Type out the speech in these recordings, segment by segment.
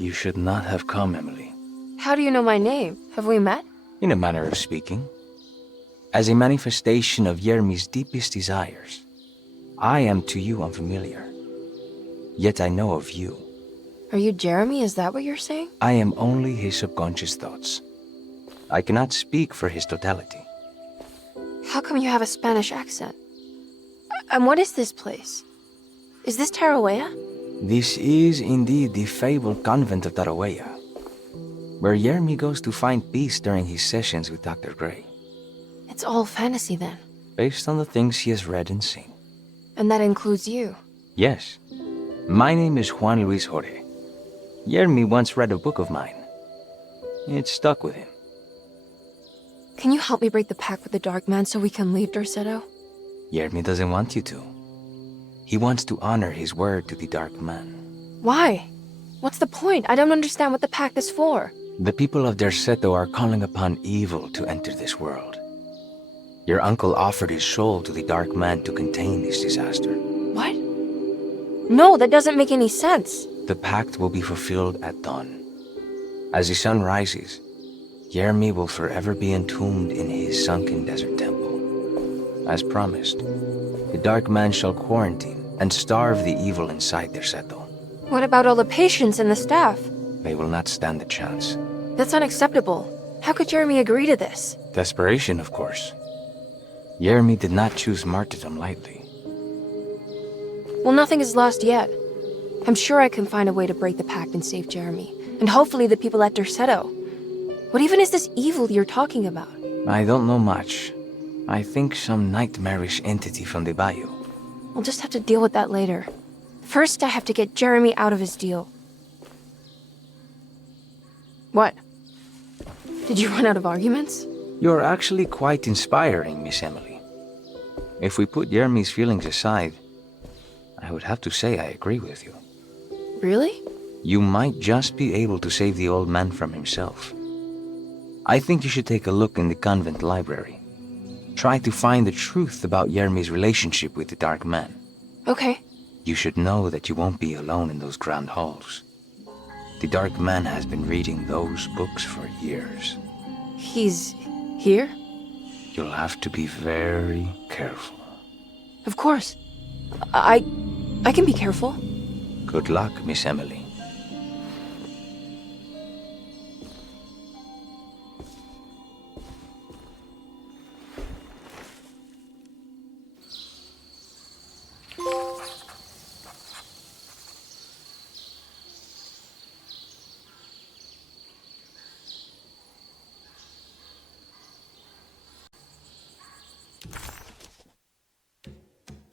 You should not have come, Emily. How do you know my name? Have we met? In a manner of speaking. As a manifestation of Yermi's deepest desires, I am to you unfamiliar. Yet I know of you. Are you Jeremy? Is that what you're saying? I am only his subconscious thoughts. I cannot speak for his totality. How come you have a Spanish accent? And what is this place? Is this Tarawea? This is indeed the fabled convent of Tarawea, where Yermi goes to find peace during his sessions with Dr. Gray. It's all fantasy then. Based on the things he has read and seen. And that includes you. Yes. My name is Juan Luis Jorge. Yermi once read a book of mine. It stuck with him. Can you help me break the pact with the Dark Man so we can leave Derceto? Yermi doesn't want you to. He wants to honor his word to the Dark Man. Why? What's the point? I don't understand what the pact is for. The people of Derceto are calling upon evil to enter this world. Your uncle offered his soul to the Dark Man to contain this disaster. What? No, that doesn't make any sense. The pact will be fulfilled at dawn. As the sun rises, Yermi will forever be entombed in his sunken desert temple. As promised, the Dark Man shall quarantine and starve the evil inside Derceto. What about all the patients and the staff? They will not stand a chance. That's unacceptable. How could Jeremy agree to this? Desperation, of course. Yermi did not choose martyrdom lightly. Well, nothing is lost yet. I'm sure I can find a way to break the pact and save Jeremy. And hopefully the people at Derceto. What even is this evil you're talking about? I don't know much. I think some nightmarish entity from the bayou. We'll just have to deal with that later. First, I have to get Jeremy out of his deal. What? Did you run out of arguments? You're actually quite inspiring, Miss Emily. If we put Yermi's feelings aside, I would have to say I agree with you. Really? You might just be able to save the old man from himself. I think you should take a look in the convent library. Try to find the truth about Yermi's relationship with the Dark Man. Okay. You should know that you won't be alone in those grand halls. The Dark Man has been reading those books for years. He's here? You'll have to be very careful. Of course. I can be careful. Good luck, Miss Emily.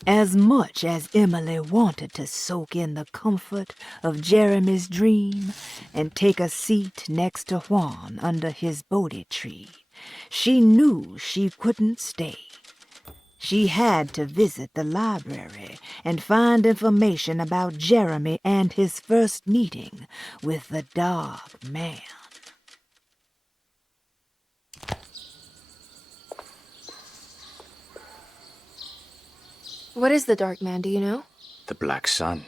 As much as Emily wanted to soak in the comfort of Jeremy's dream and take a seat next to Juan under his Bodhi tree, she knew she couldn't stay. She had to visit the library and find information about Jeremy and his first meeting with the Dark Man. What is the Dark Man, do you know? The Black Sun.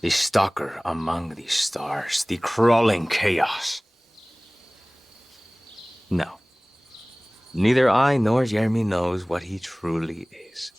The stalker among the stars. The crawling chaos. No. Neither I nor Jeremy knows what he truly is.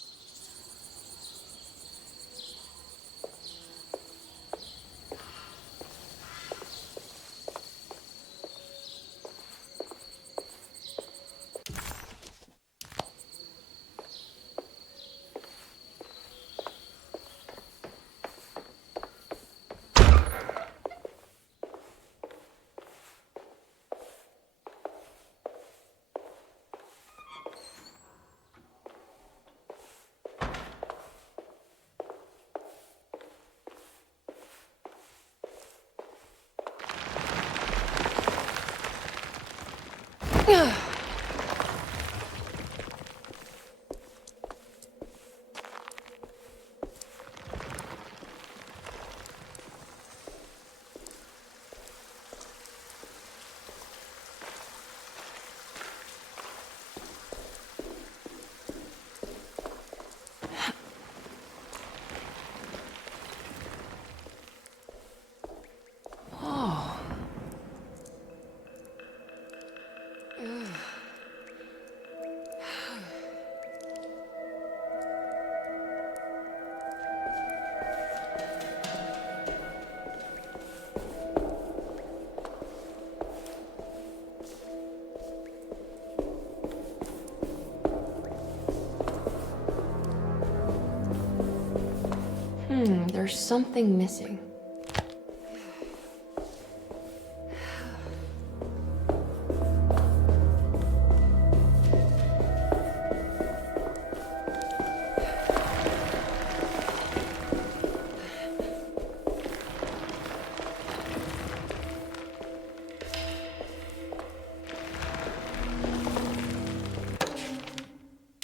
There's something missing.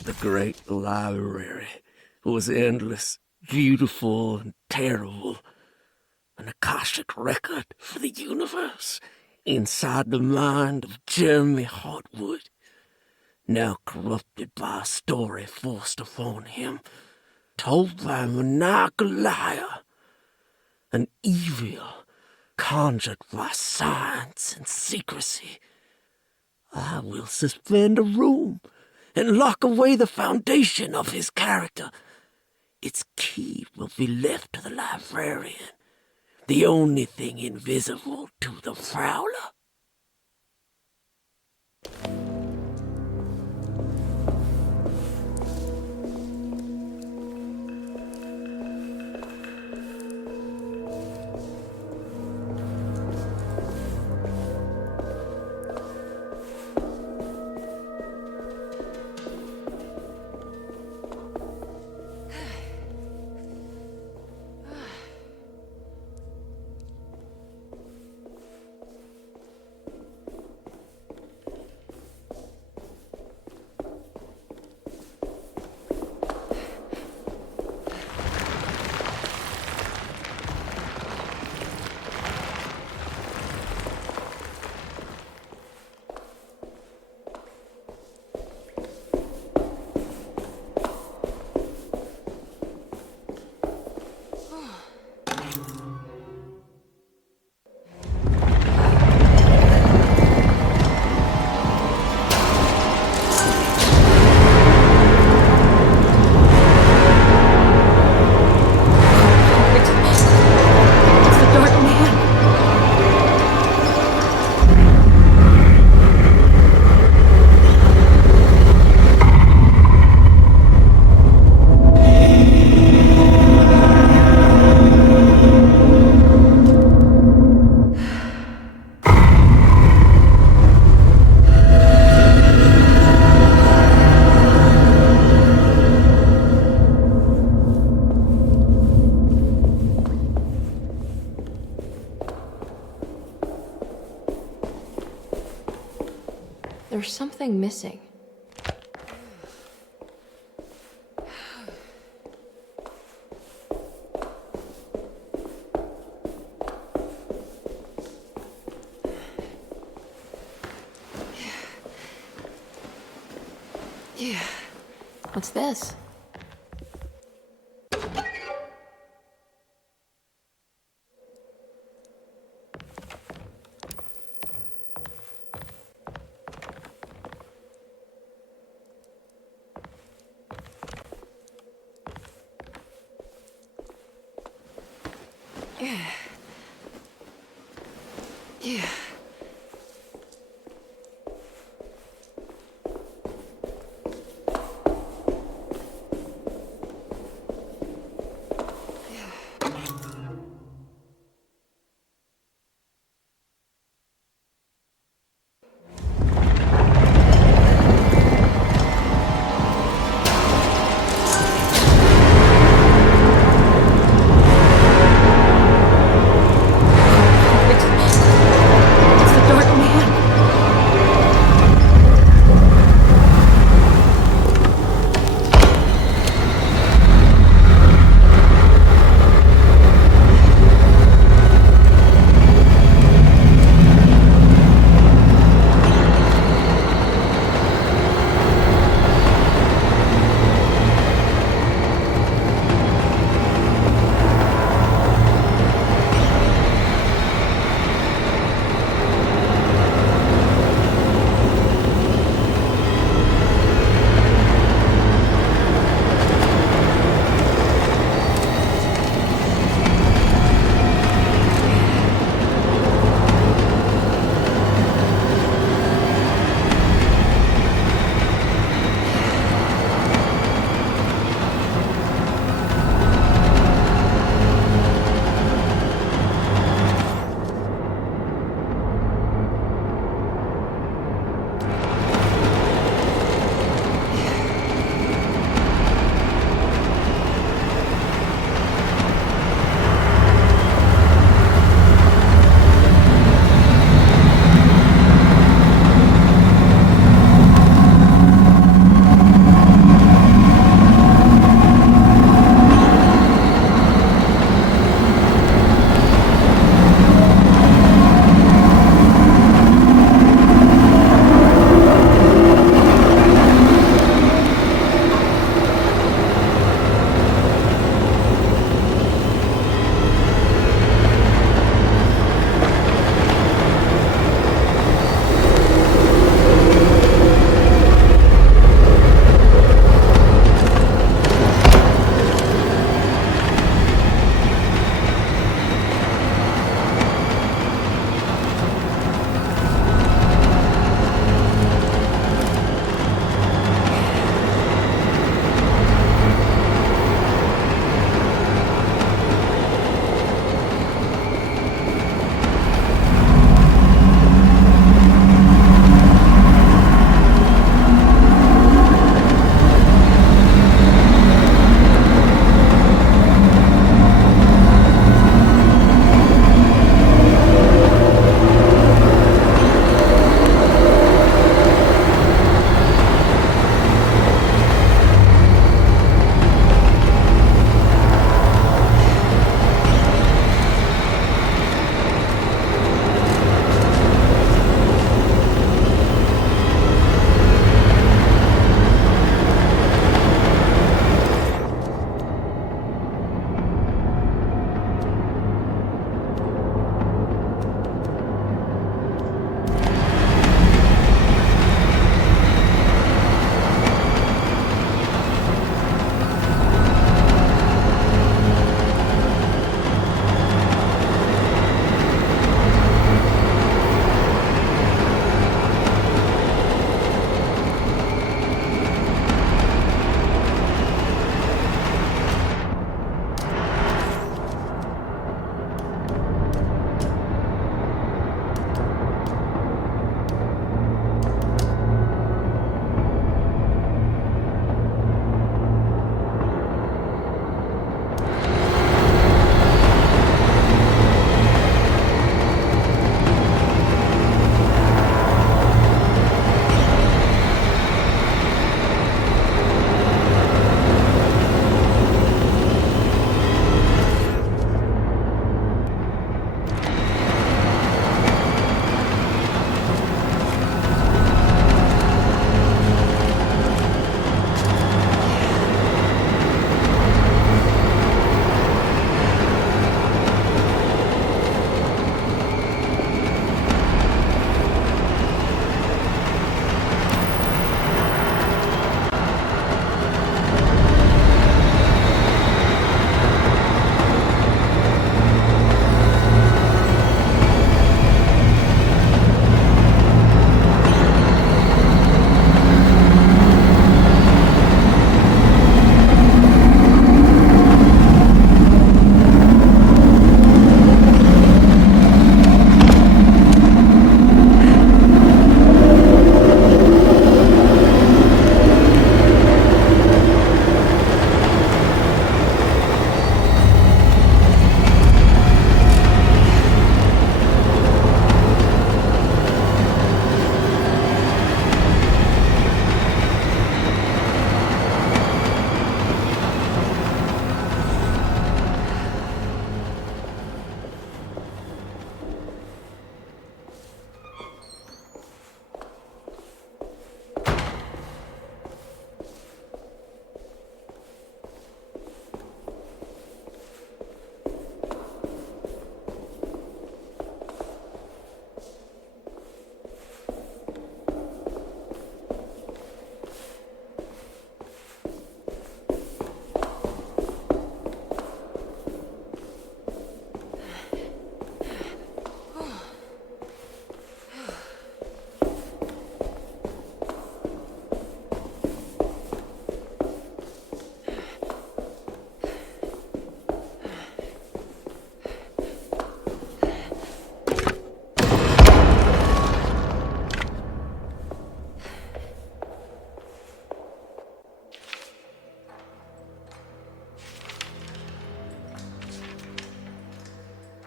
The great library was endless, beautiful, and terrible. An Akashic record for the universe inside the mind of Jeremy Hartwood, now corrupted by a story forced upon him, told by a maniacal liar, an evil conjured by science and secrecy. I will suspend a room and lock away the foundation of his character. Its key will be left to the librarian, the only thing invisible to the Prowler. There's something missing. Yeah. What's this? Yeah. Yeah.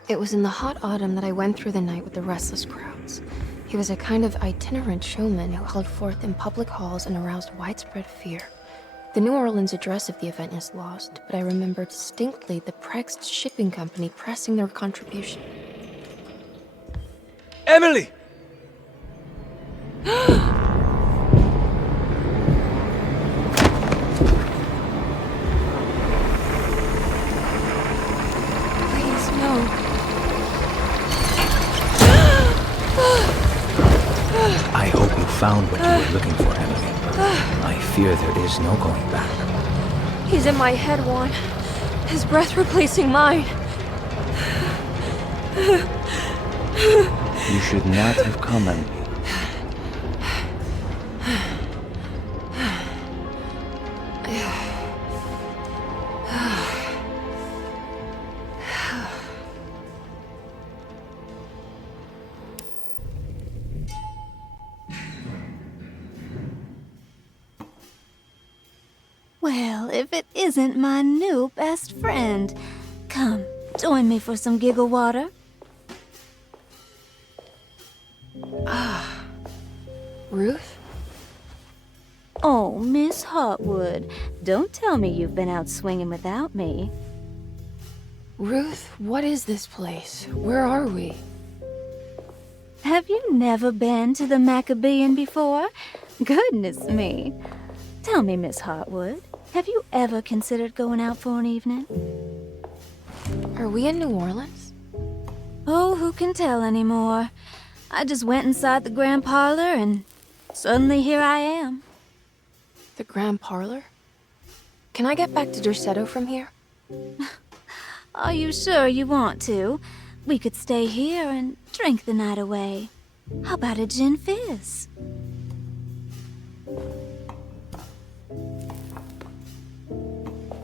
It was in the hot autumn that I went through the night with the restless crowds. He was a kind of itinerant showman who held forth in public halls and aroused widespread fear. The New Orleans address of the event is lost, but I remember distinctly the Prext Shipping Company pressing their contribution. Emily! Please, no. I hope you found what you were looking for, Emily. I fear there is no going back. He's in my head, Juan. His breath replacing mine. You should not have come, Emily. Well, if it isn't my new best friend. Come, join me for some giggle water. Ruth? Oh, Miss Hartwood, don't tell me you've been out swinging without me. Ruth, what is this place? Where are we? Have you never been to the Maccabean before? Goodness me. Tell me, Miss Hartwood, have you ever considered going out for an evening? Are we in New Orleans? Oh, who can tell anymore? I just went inside the grand parlor and suddenly here I am. The Grand Parlor? Can I get back to Derceto from here? Are you sure you want to? We could stay here and drink the night away. How about a gin fizz?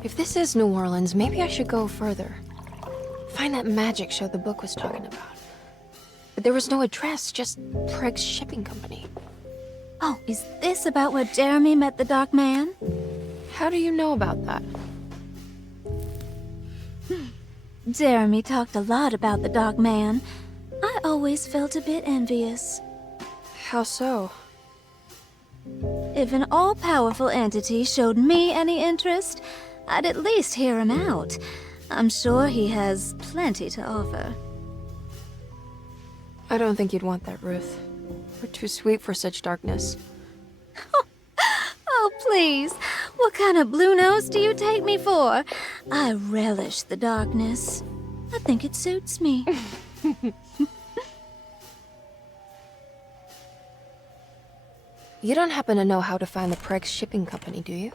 If this is New Orleans, maybe I should go further. Find that magic show the book was talking about. But there was no address, just Prext Shipping Company. Oh, is this about where Jeremy met the Dark Man? How do you know about that? Jeremy talked a lot about the Dark Man. I always felt a bit envious. How so? If an all-powerful entity showed me any interest, I'd at least hear him out. I'm sure he has plenty to offer. I don't think you'd want that, Ruth. We're too sweet for such darkness. Oh, please. What kind of blue nose do you take me for? I relish the darkness. I think it suits me. You don't happen to know how to find the Prext Shipping Company, do you?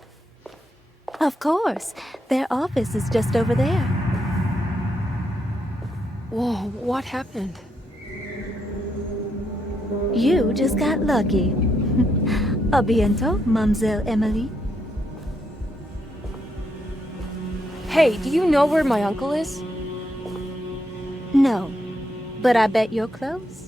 Of course. Their office is just over there. Whoa, what happened? You just got lucky. A bientôt, Mademoiselle Emily. Hey, do you know where my uncle is? No, but I bet you're close.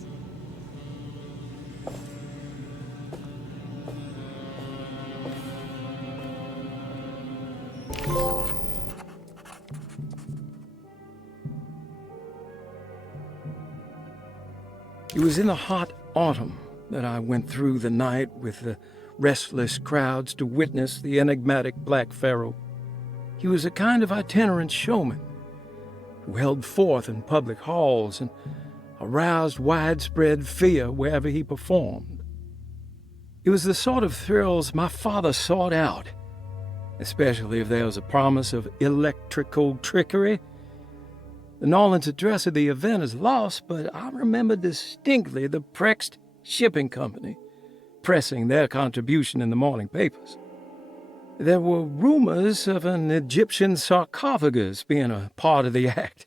It was in the hot autumn that I went through the night with the restless crowds to witness the enigmatic Black Pharaoh. He was a kind of itinerant showman who held forth in public halls and aroused widespread fear wherever he performed. It was the sort of thrills my father sought out, especially if there was a promise of electrical trickery. The Nolan's address of the event is lost, but I remember distinctly the Prext Shipping Company pressing their contribution in the morning papers. There were rumors of an Egyptian sarcophagus being a part of the act,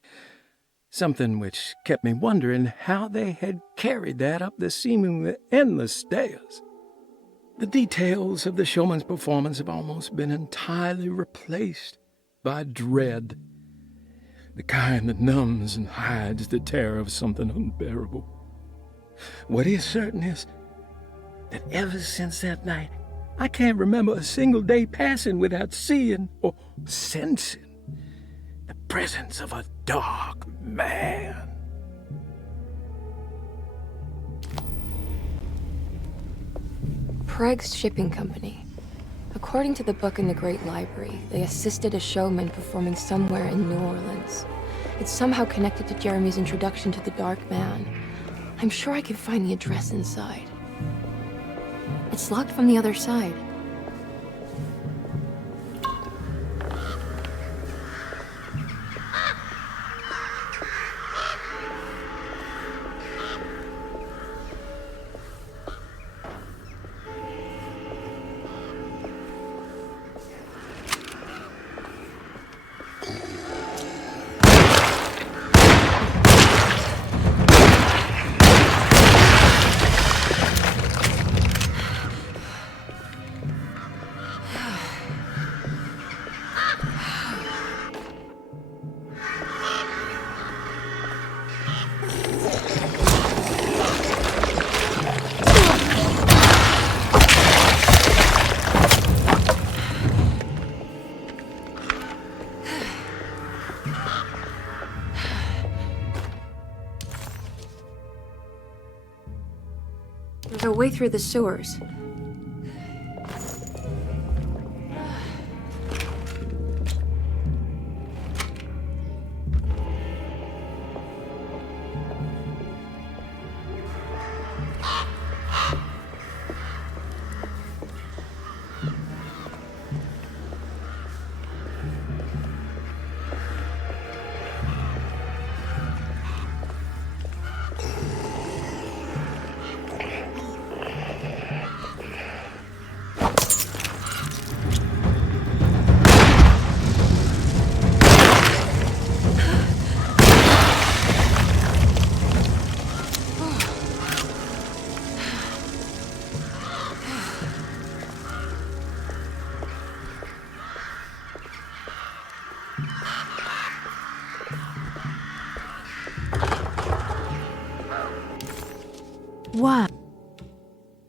something which kept me wondering how they had carried that up the seemingly endless stairs. The details of the showman's performance have almost been entirely replaced by dread, the kind that numbs and hides the terror of something unbearable. What is certain is that ever since that night, I can't remember a single day passing without seeing or sensing the presence of a dark man. Preg's Shipping Company. According to the book in the Great Library, they assisted a showman performing somewhere in New Orleans. It's somehow connected to Jeremy's introduction to the Dark Man. I'm sure I can find the address inside. It's locked from the other side. There's a way through the sewers.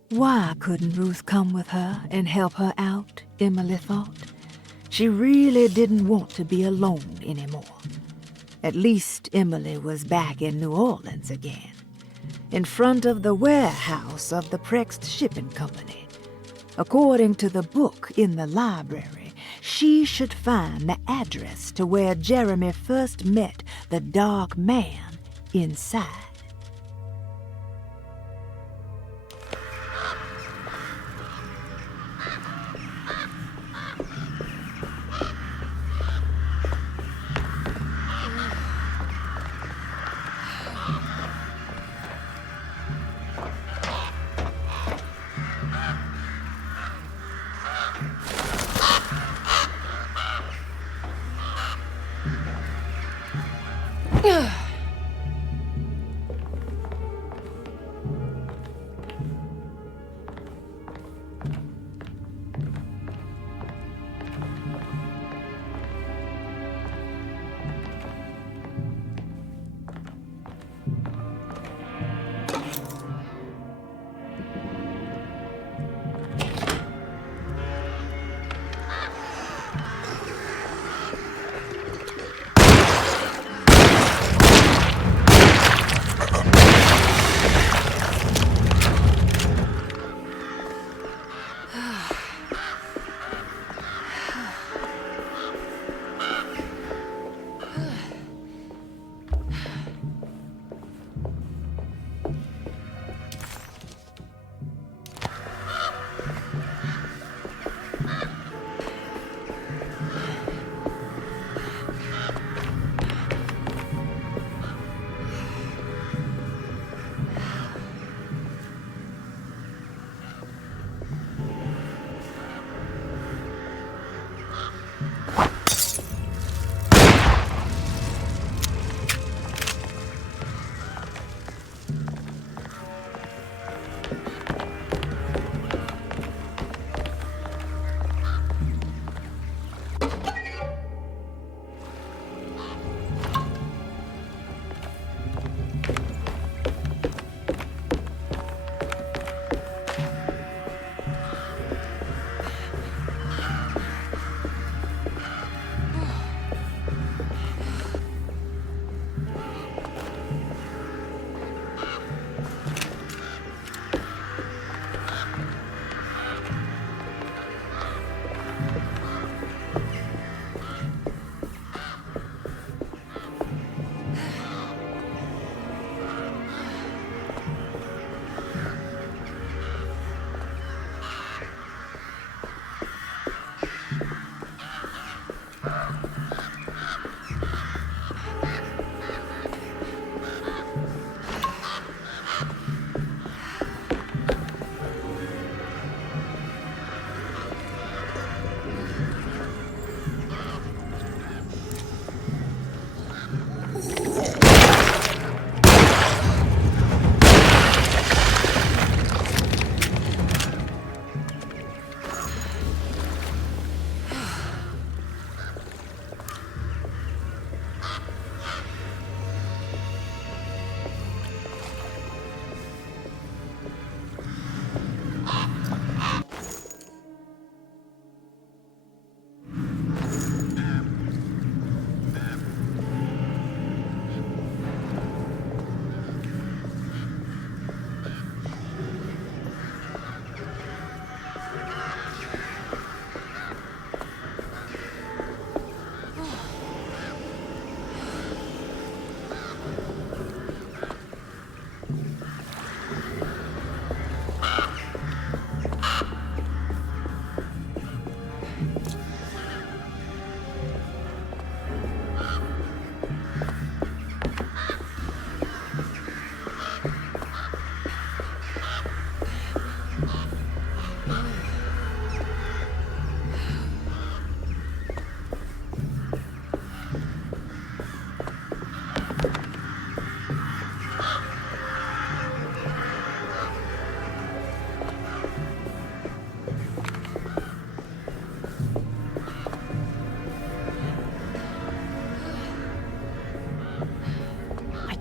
Why couldn't Ruth come with her and help her out, Emily thought. She really didn't want to be alone anymore. At least Emily was back in New Orleans again, in front of the warehouse of the Preg's Shipping Company. According to the book in the library, she should find the address to where Jeremy first met the Dark Man inside.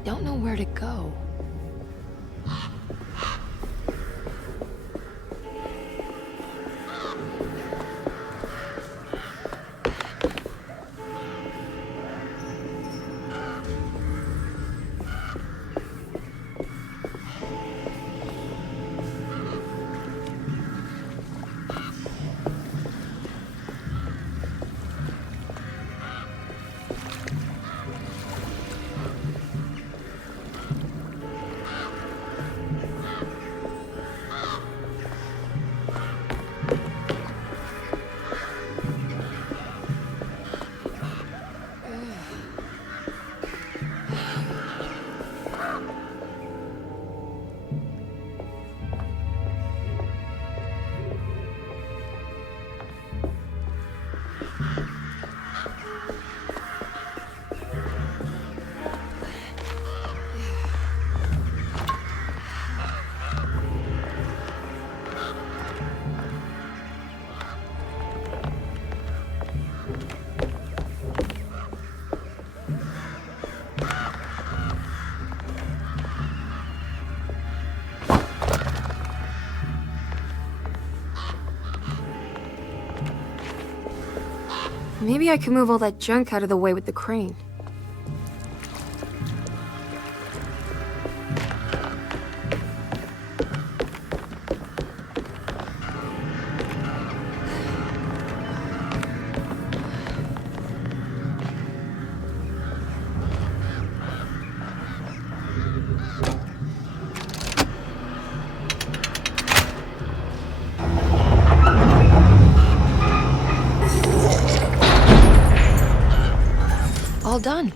don't know where to go. Maybe I can move all that junk out of the way with the crane. All done.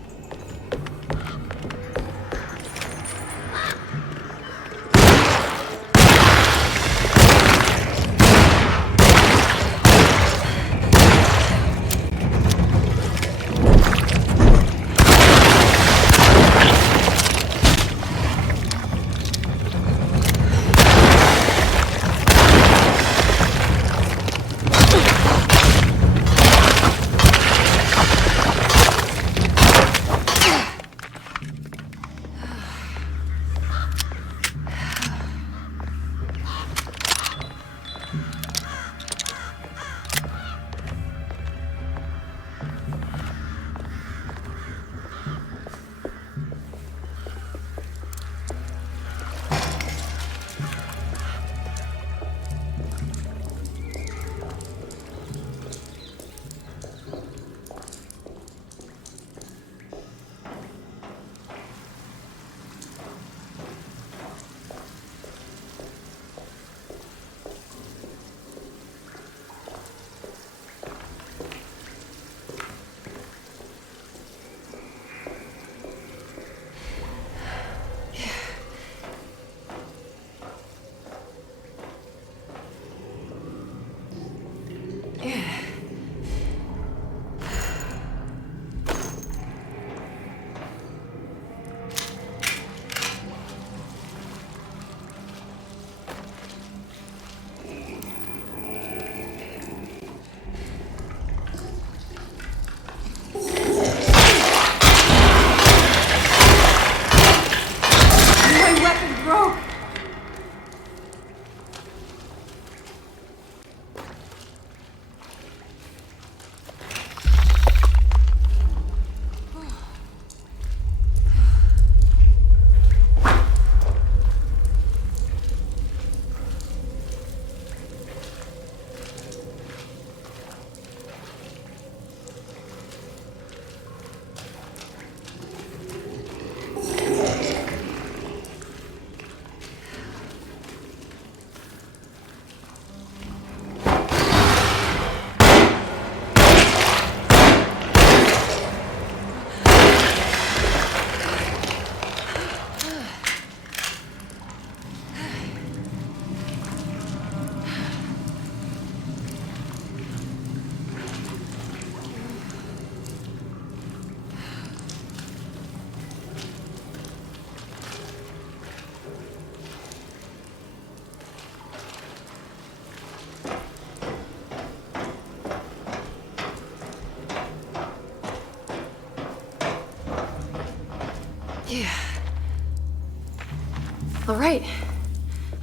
All right.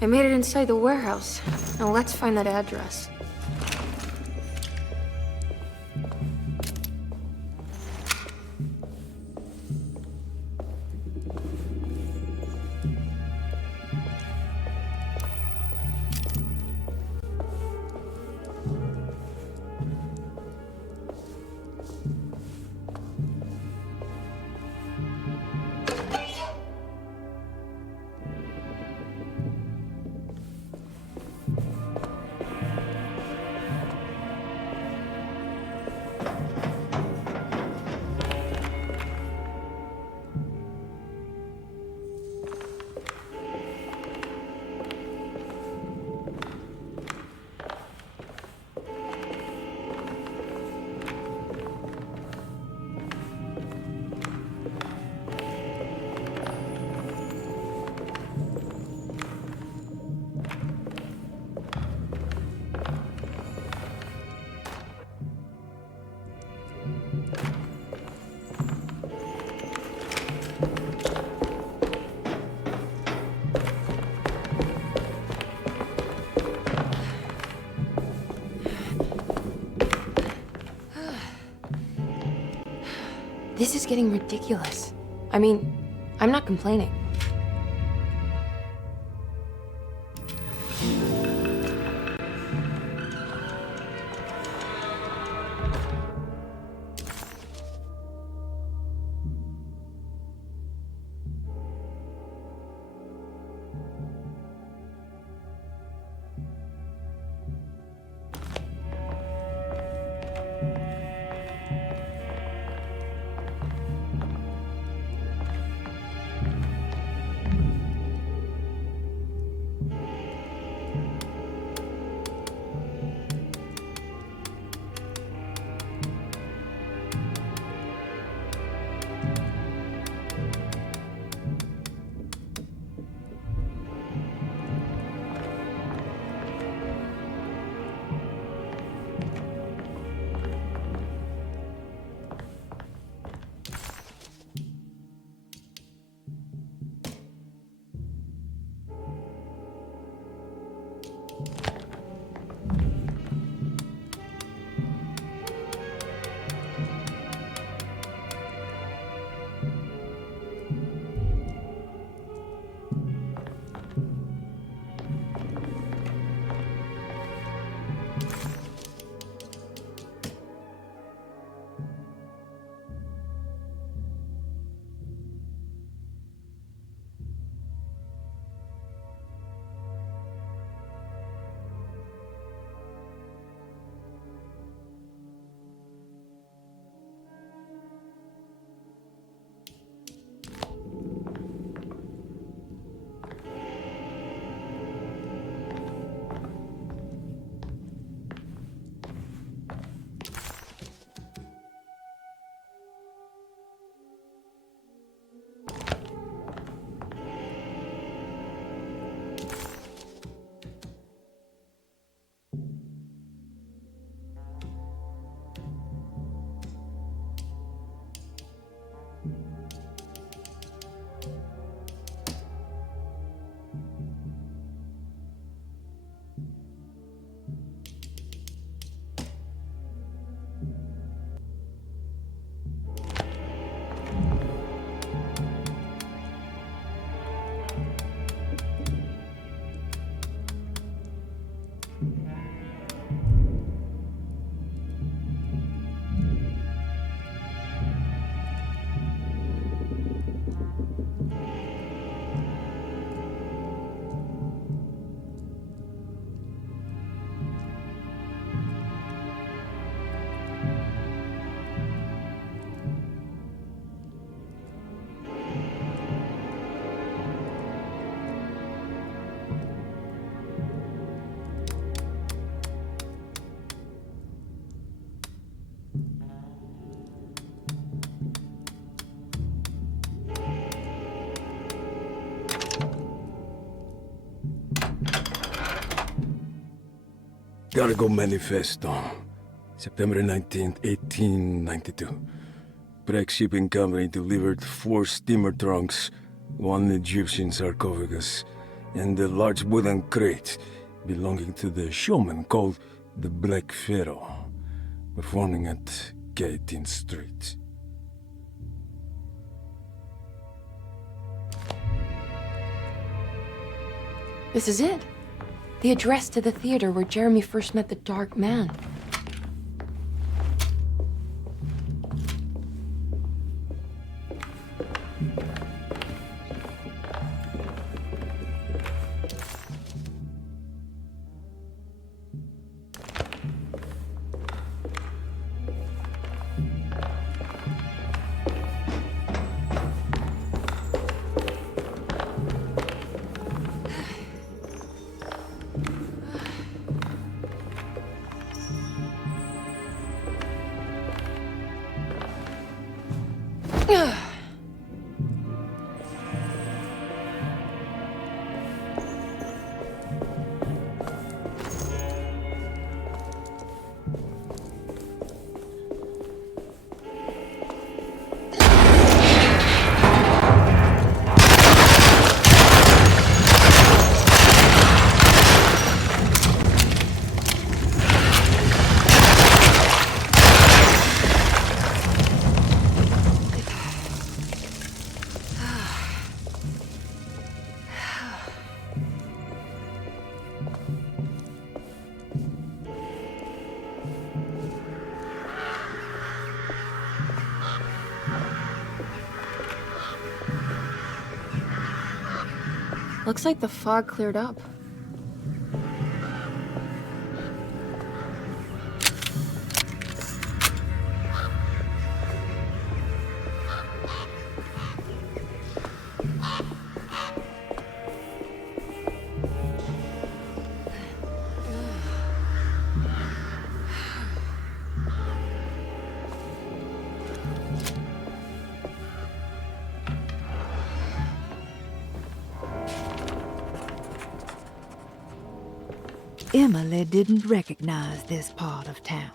I made it inside the warehouse. Now let's find that address. This is getting ridiculous. I mean, I'm not complaining. Cargo Manifesto, September 19th, 1892. Breck Shipping Company delivered 4 steamer trunks, 1 Egyptian sarcophagus, and a large wooden crate belonging to the showman called the Black Pharaoh, performing at Gate in Street. This is it. The address to the theater where Jeremy first met the Dark Man. Looks like the fog cleared up. Emily didn't recognize this part of town.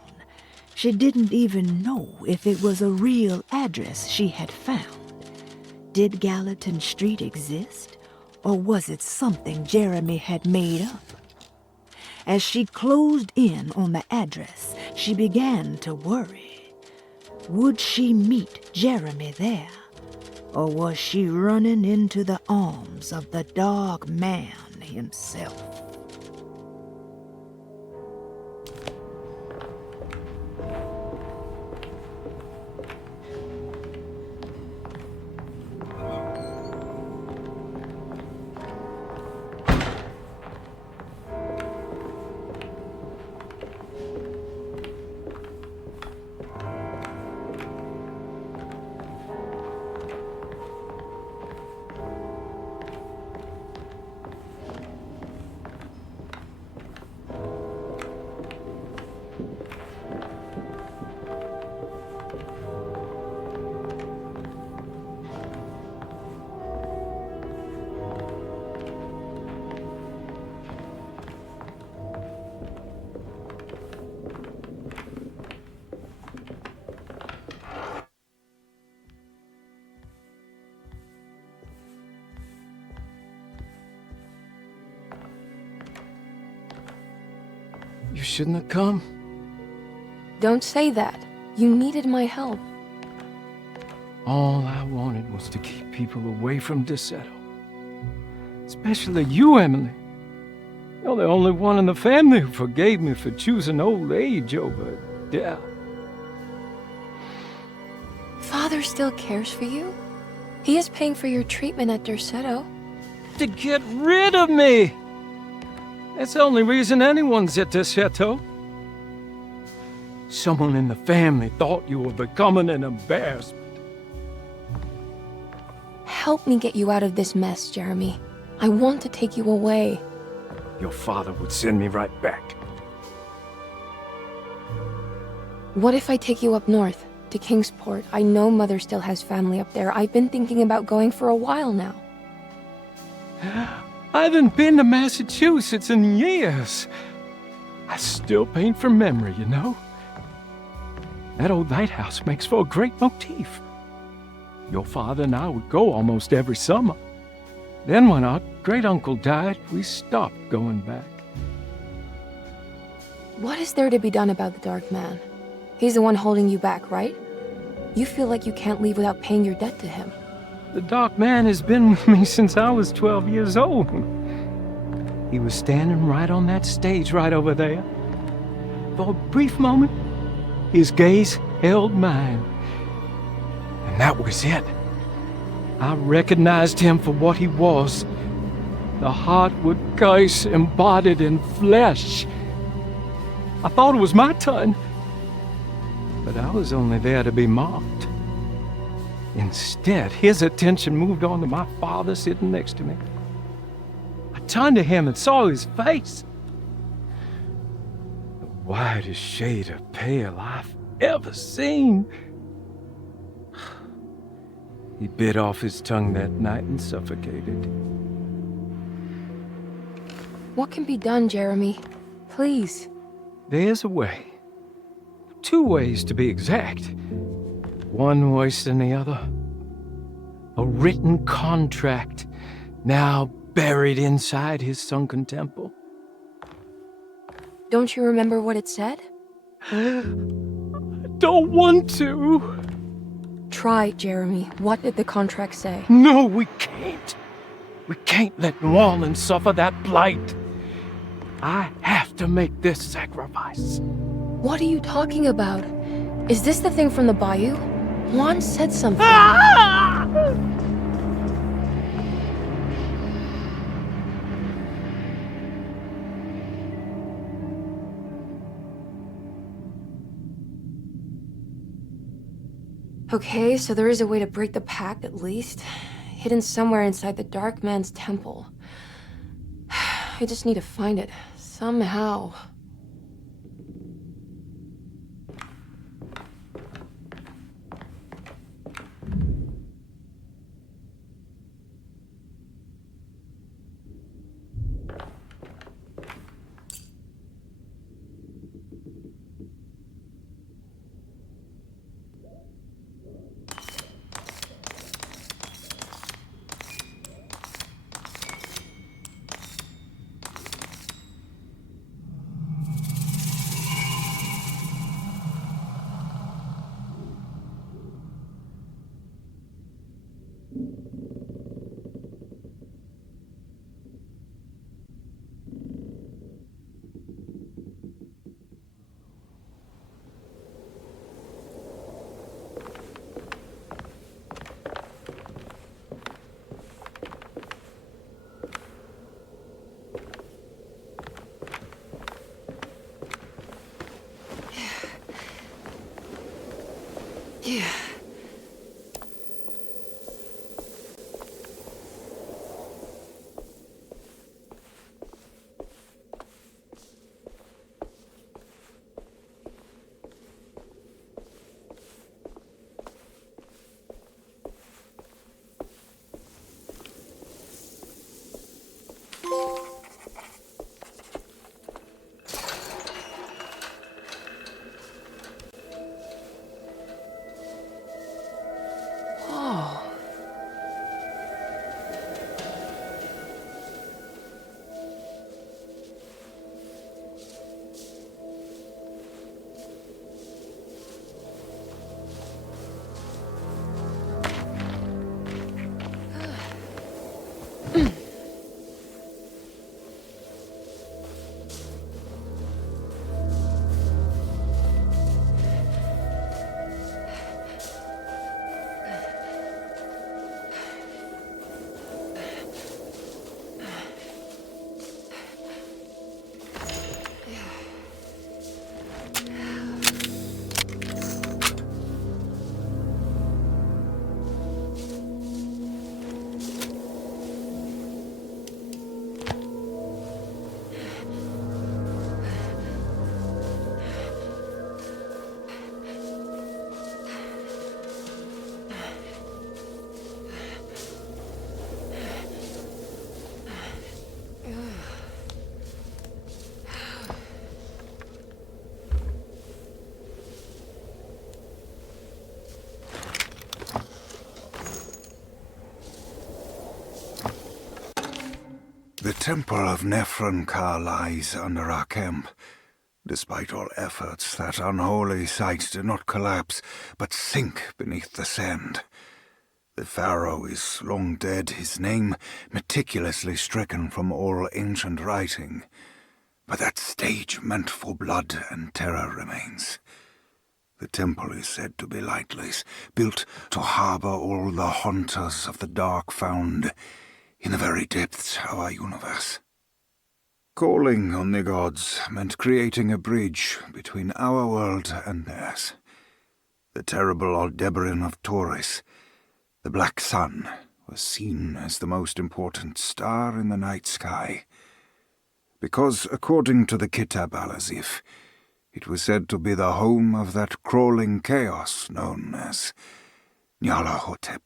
She didn't even know if it was a real address she had found. Did Gallatin Street exist, or was it something Jeremy had made up? As she closed in on the address, she began to worry. Would she meet Jeremy there, or was she running into the arms of the Dark Man himself? You shouldn't have come. Don't say that. You needed my help. All I wanted was to keep people away from Desetto. Especially you, Emily. You're the only one in the family who forgave me for choosing old age over death. Father still cares for you? He is paying for your treatment at Derceto. To get rid of me! That's the only reason anyone's at Desetto. Someone in the family thought you were becoming an embarrassment. Help me get you out of this mess, Jeremy. I want to take you away. Your father would send me right back. What if I take you up north, to Kingsport? I know Mother still has family up there. I've been thinking about going for a while now. I haven't been to Massachusetts in years. I still paint from memory, you know? That old lighthouse makes for a great motif. Your father and I would go almost every summer. Then when our great-uncle died, we stopped going back. What is there to be done about the Dark Man? He's the one holding you back, right? You feel like you can't leave without paying your debt to him. The Dark Man has been with me since I was 12 years old. He was standing right on that stage right over there. For a brief moment, his gaze held mine. And that was it. I recognized him for what he was. The Heartwood curse embodied in flesh. I thought it was my turn, but I was only there to be mocked. Instead, his attention moved on to my father sitting next to me. I turned to him and saw his face. The whitest shade of pale I've ever seen. He bit off his tongue that night and suffocated. What can be done, Jeremy? Please. There's a way. 2 ways to be exact. One worse than the other. A written contract now buried inside his sunken temple. Don't you remember what it said? Don't want to. Try, Jeremy. What did the contract say? No, we can't. We can't let New Orleans suffer that blight. I have to make this sacrifice. What are you talking about? Is this the thing from the bayou? Juan said something. Okay, so there is a way to break the pact at least. Hidden somewhere inside the Dark Man's temple. I just need to find it. Somehow. Yeah. temple of Nephron-Ka lies under our camp. Despite all efforts, that unholy site did not collapse, but sink beneath the sand. The pharaoh is long dead, his name meticulously stricken from all ancient writing. But that stage meant for blood and terror remains. The temple is said to be lightless, built to harbor all the haunters of the dark found in the very depths of our universe. Calling on the gods meant creating a bridge between our world and theirs. The terrible Aldebaran of Taurus, the Black Sun, was seen as the most important star in the night sky. Because, according to the Kitab al-Azif, it was said to be the home of that crawling chaos known as Nyarlathotep.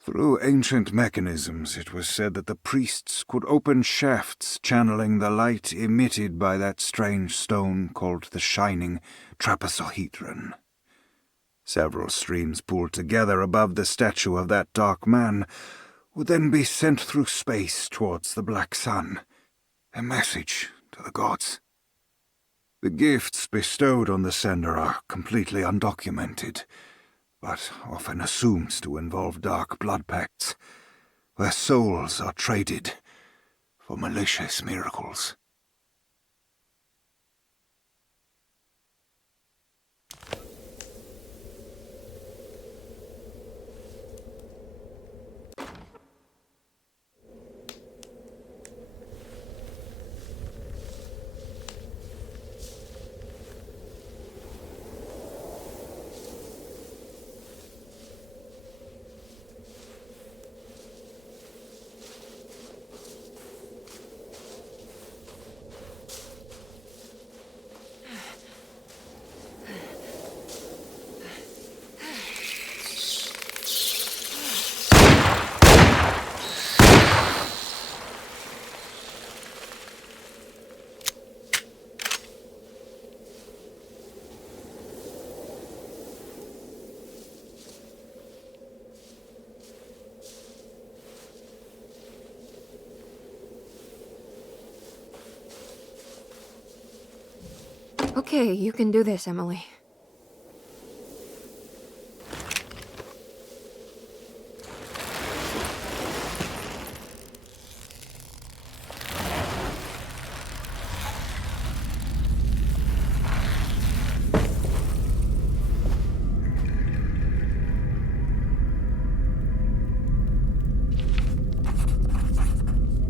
Through ancient mechanisms, it was said that the priests could open shafts channeling the light emitted by that strange stone called the Shining Trapezohedron. Several streams pooled together above the statue of that dark man would then be sent through space towards the Black Sun, a message to the gods. The gifts bestowed on the sender are completely undocumented, but often assumed to involve dark blood pacts, where souls are traded for malicious miracles. Okay, you can do this, Emily.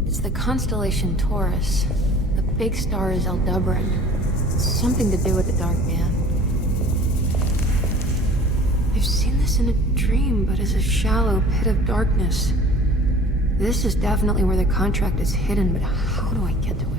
It's the constellation Taurus. The big star is Aldebaran. Something to do with the Dark Man. I've seen this in a dream, but as a shallow pit of darkness. This is definitely where the contract is hidden, but how do I get to it?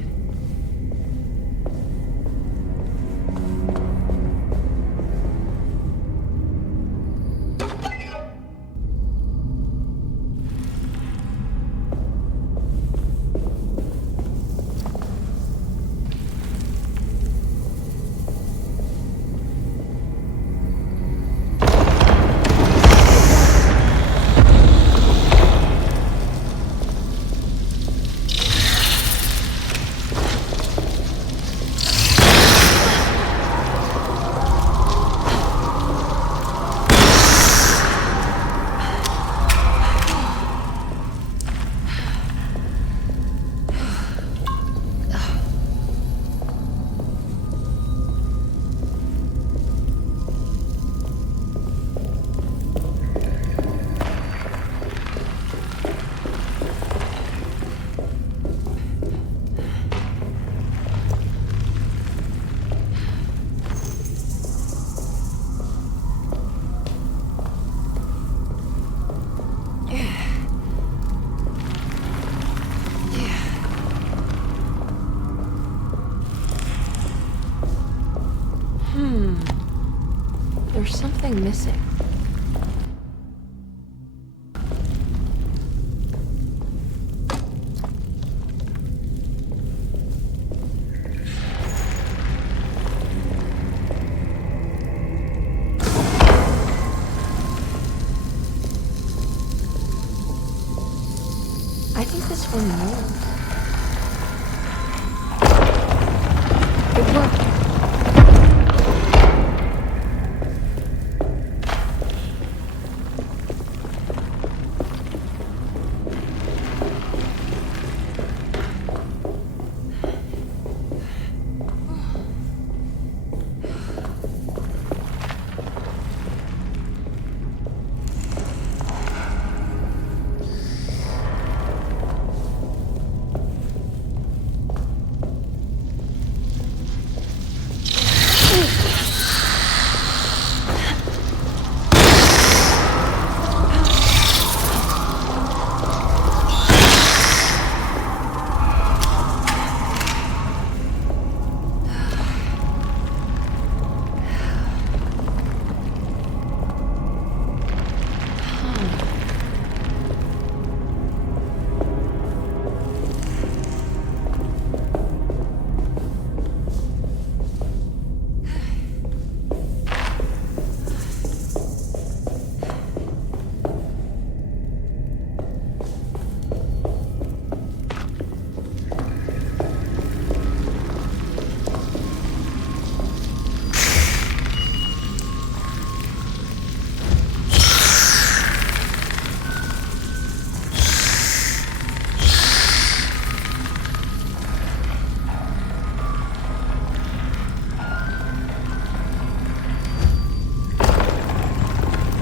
There's something missing. I think this one move?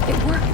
It worked.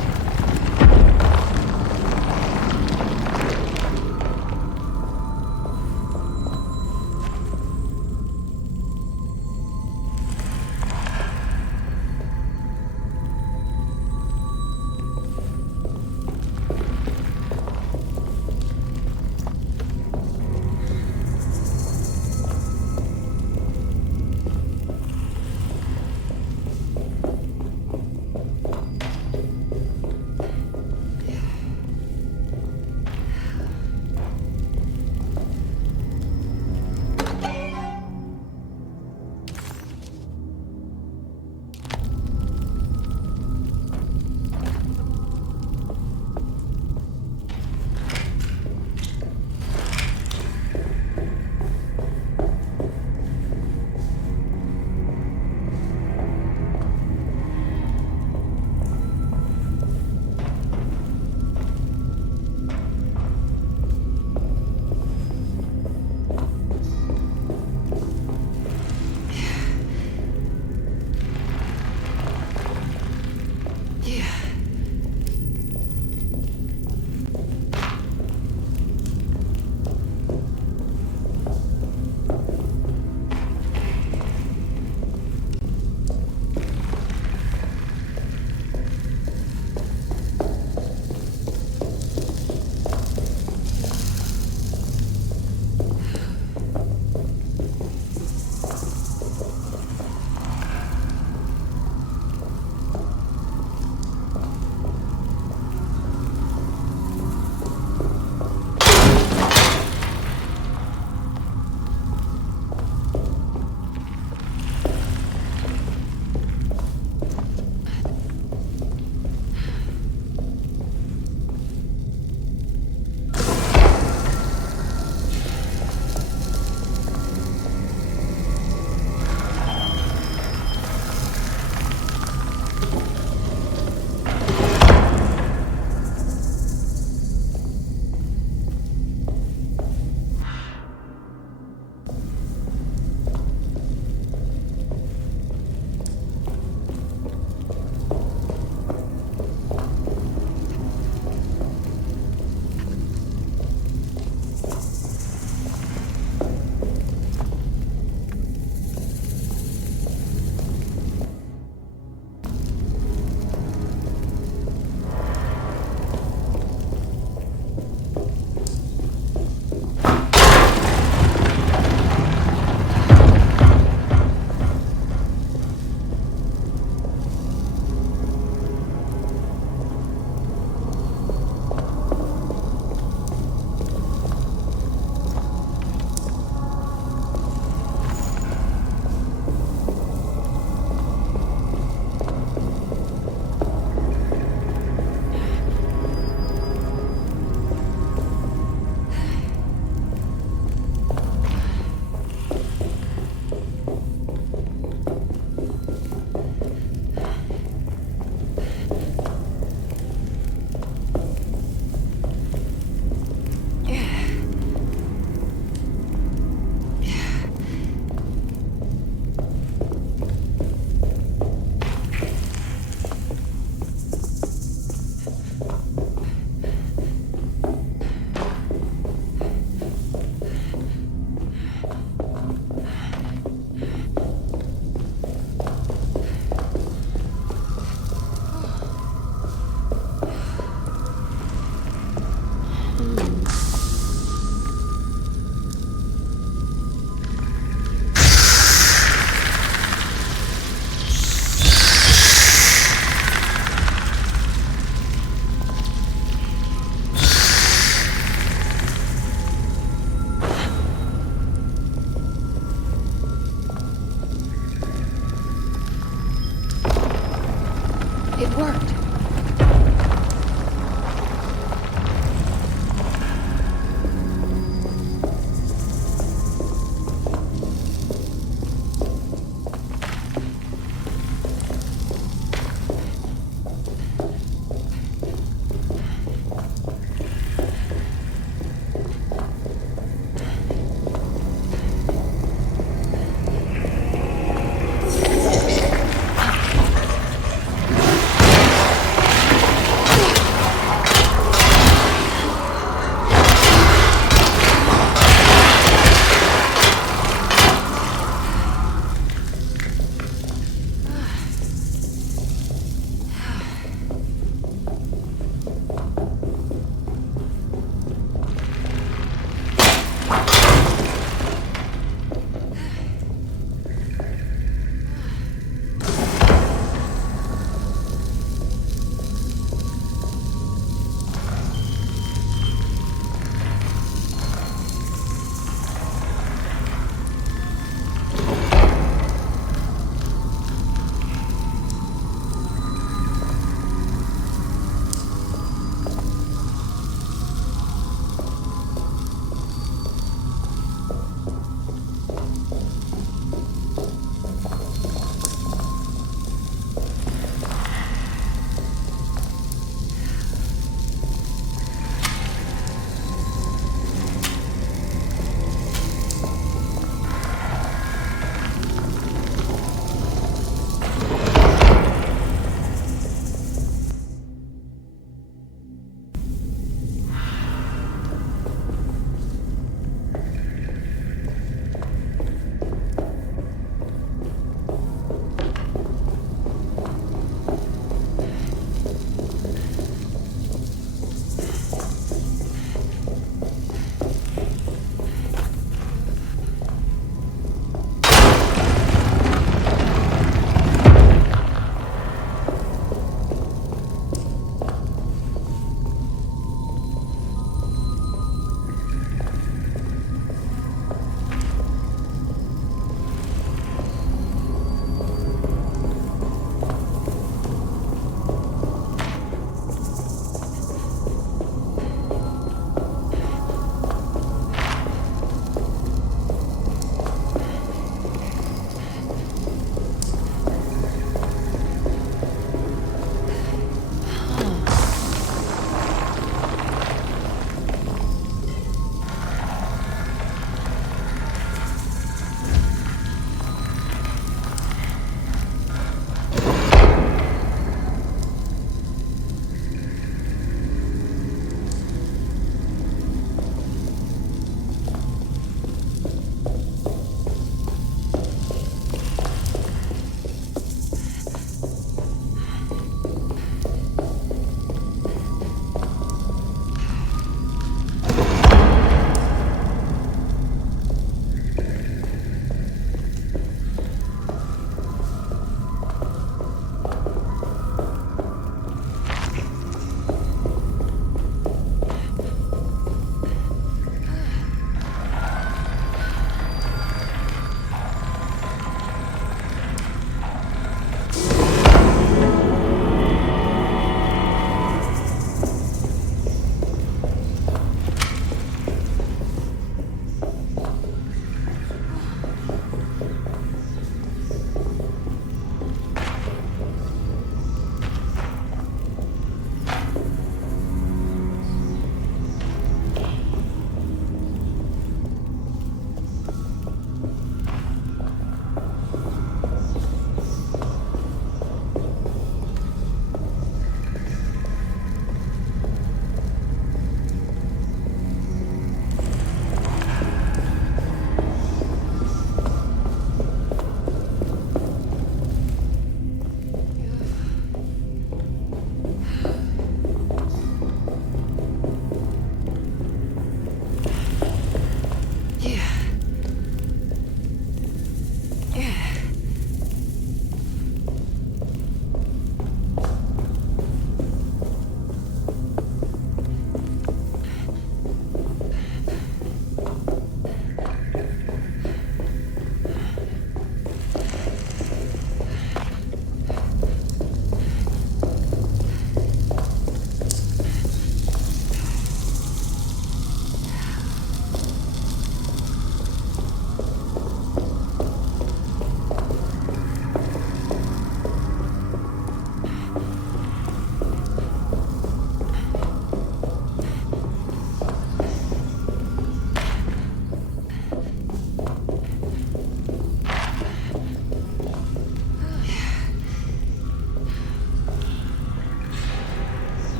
It worked.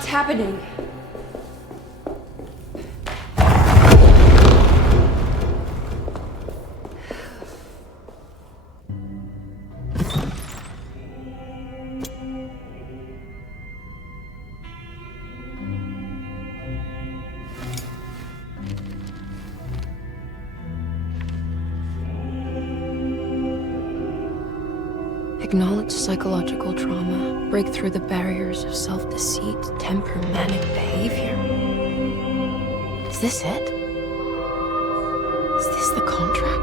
What's happening? Acknowledge psychological trauma, break through the barriers of self-deceit, temper manic behavior. Is this it? Is this the contract?